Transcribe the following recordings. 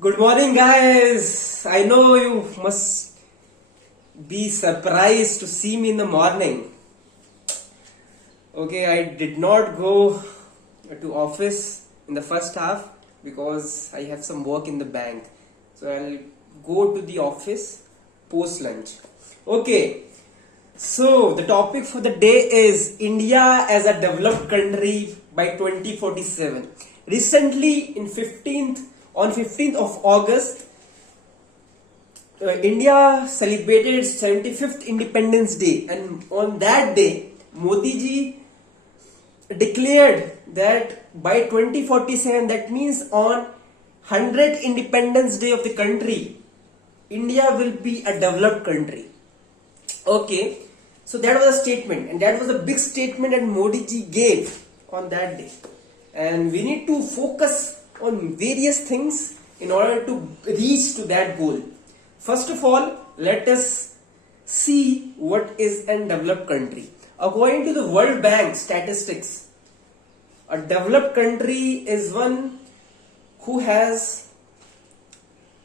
Good morning, guys. I know you must be surprised to see me in the morning. Okay, I did not go to office in the first half because I have some work in the bank. So I'll go to the office post lunch. Okay, so the topic for the day is India as a developed country by 2047. Recently, on 15th of August, India celebrated its 75th Independence Day, and on that day, Modi ji declared that by 2047, that means on 100th Independence Day of the country, India will be a developed country. Okay, so that was a statement, and that was a big statement that Modi ji gave on that day. And we need to focus on various things in order to reach to that goal. First of all, let us see what is a developed country. According to the World Bank statistics, a developed country is one who has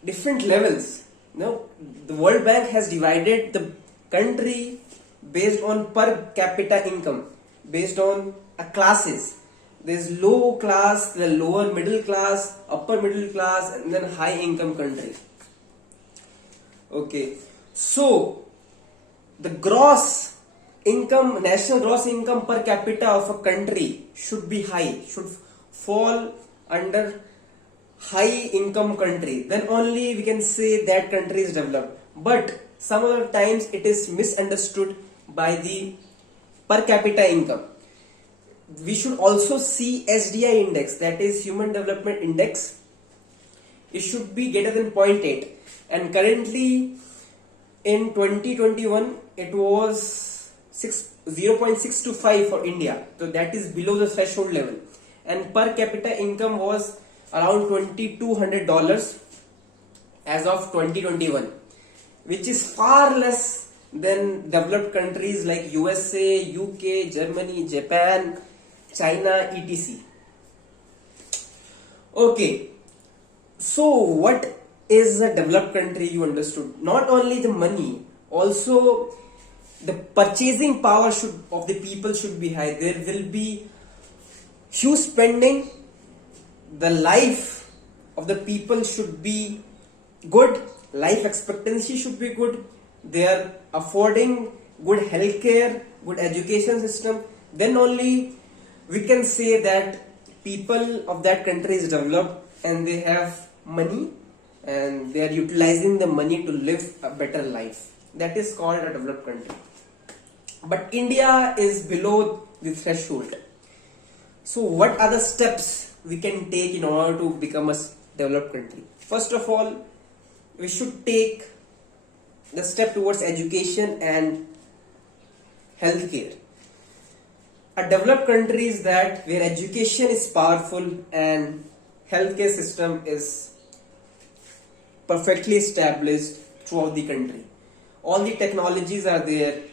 different levels. Now, the World Bank has divided the country based on per capita income, based on classes. There's low class, the lower middle class, upper middle class, and then high income country. Okay, so the gross income, national gross income per capita of a country should be high, should fall under high income country. Then only we can say that country is developed. But some other times it is misunderstood by the per capita income. We should also see SDI index, that is Human Development Index. It should be greater than 0.8, and currently in 2021 it was 0.625 for India, so that is below the threshold level, and per capita income was around $2,200 as of 2021, which is far less than developed countries like USA, UK, Germany, Japan, China, etc. Okay, so what is a developed country? You understood. Not only the money, also the purchasing power of the people should be high. There will be huge spending. The life of the people should be good. Life expectancy should be good. They are affording good healthcare, good education system. Then only we can say that people of that country is developed and they have money and they are utilizing the money to live a better life. That is called a developed country. But India is below the threshold. So what are the steps we can take in order to become a developed country? First of all, we should take the step towards education and healthcare. A developed country is that where education is powerful and healthcare system is perfectly established throughout the country. All the technologies are there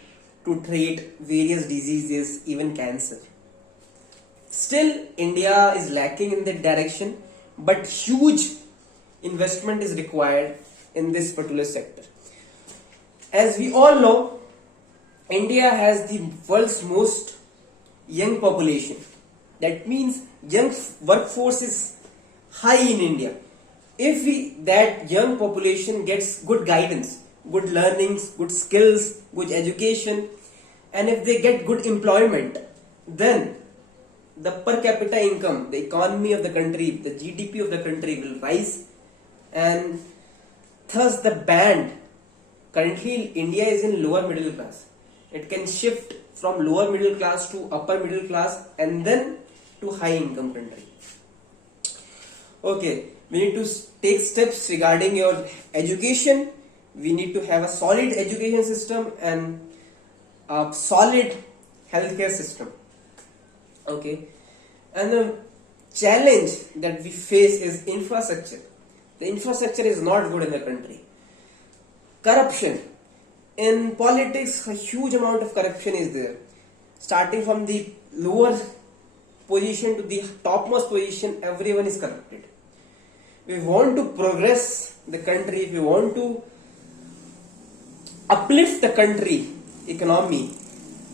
to treat various diseases, even cancer. Still, India is lacking in that direction, but huge investment is required in this particular sector. As we all know, India has the world's most young population. That means young workforce is high in India. If that young population gets good guidance, good learnings, good skills, good education, and if they get good employment, then the per capita income, the economy of the country, the GDP of the country will rise, and thus the band. Currently India is in lower middle class. It can shift from lower middle class to upper middle class and then to high income country. Okay, we need to take steps regarding your education. We need to have a solid education system and a solid healthcare system. Okay, and the challenge that we face is infrastructure. The infrastructure is not good in the country. Corruption. In politics, a huge amount of corruption is there. Starting from the lower position to the topmost position, everyone is corrupted. we want to progress the country, if we want to uplift the country economy,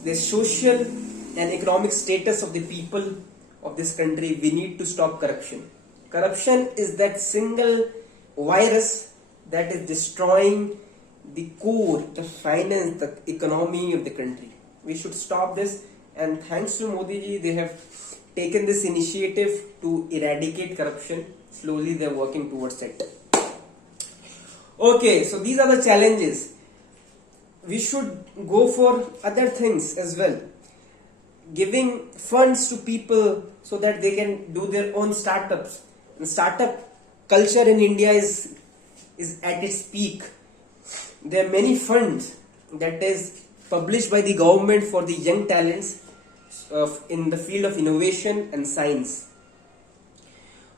the social and economic status of the people of this country, we need to stop corruption. Corruption is that single virus that is destroying the core, the finance, the economy of the country. We should stop this, and thanks to Modi ji, they have taken this initiative to eradicate corruption. Slowly they are working towards it. Okay, so these are the challenges. We should go for other things as well. Giving funds to people so that they can do their own startups. And startup culture in India is at its peak. There are many funds that is published by the government for the young talents in the field of innovation and science.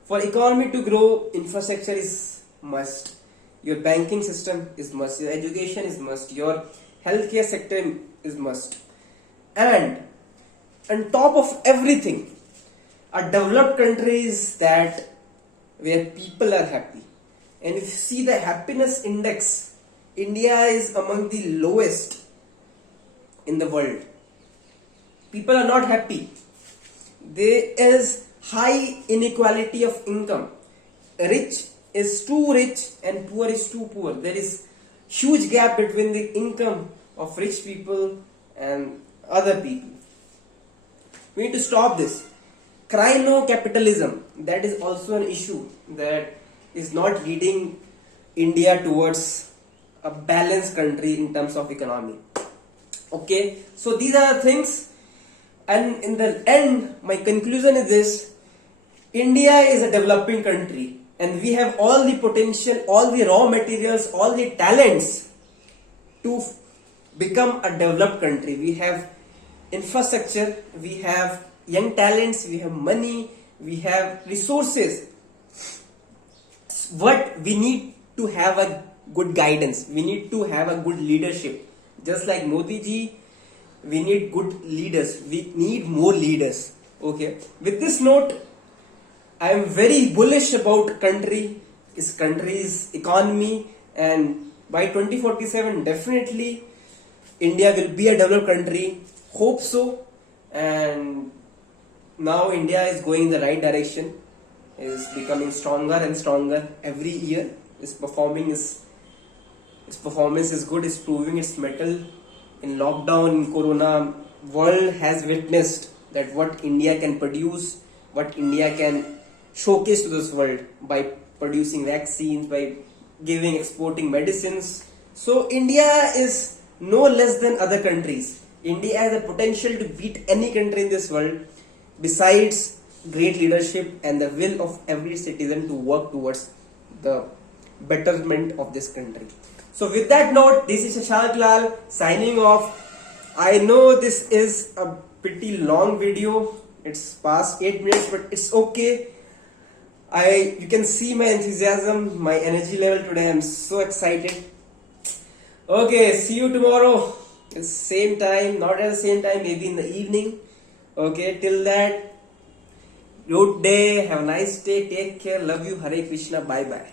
For economy to grow, infrastructure is must. Your banking system is must. Your education is must. Your healthcare sector is must. And on top of everything, a developed country is that where people are happy. And if you see the happiness index, India is among the lowest in the world. People are not happy. There is high inequality of income. Rich is too rich and poor is too poor. There is huge gap between the income of rich people and other people. We need to stop this. Crino capitalism, that is also an issue that is not leading India towards a balanced country in terms of economy. Okay, so these are the things, and in the end, my conclusion is this: India is a developing country, and we have all the potential, all the raw materials, all the talents to become a developed country. We have infrastructure, we have young talents, we have money, we have resources. What we need to have a good guidance, we need to have a good leadership. Just like Modi ji, we need good leaders, we need more leaders. Okay, with this note, I am very bullish about country's economy, and by 2047 definitely India will be a developed country. Hope so. And now India is going in the right direction, is becoming stronger and stronger every year. Its performance is good, is proving its mettle. In lockdown, in corona, world has witnessed that what India can produce, what India can showcase to this world by producing vaccines, by exporting medicines. So India is no less than other countries. India has the potential to beat any country in this world, besides great leadership and the will of every citizen to work towards the betterment of this country. So with that note, this is Shashank Lal signing off. I know this is a pretty long video. It's past 8 minutes, but it's okay. You can see my enthusiasm, my energy level today. I'm so excited. Okay, see you tomorrow. It's same time, not at the same time, maybe in the evening. Okay, till that, good day, have a nice day, take care, love you, Hare Krishna, bye bye.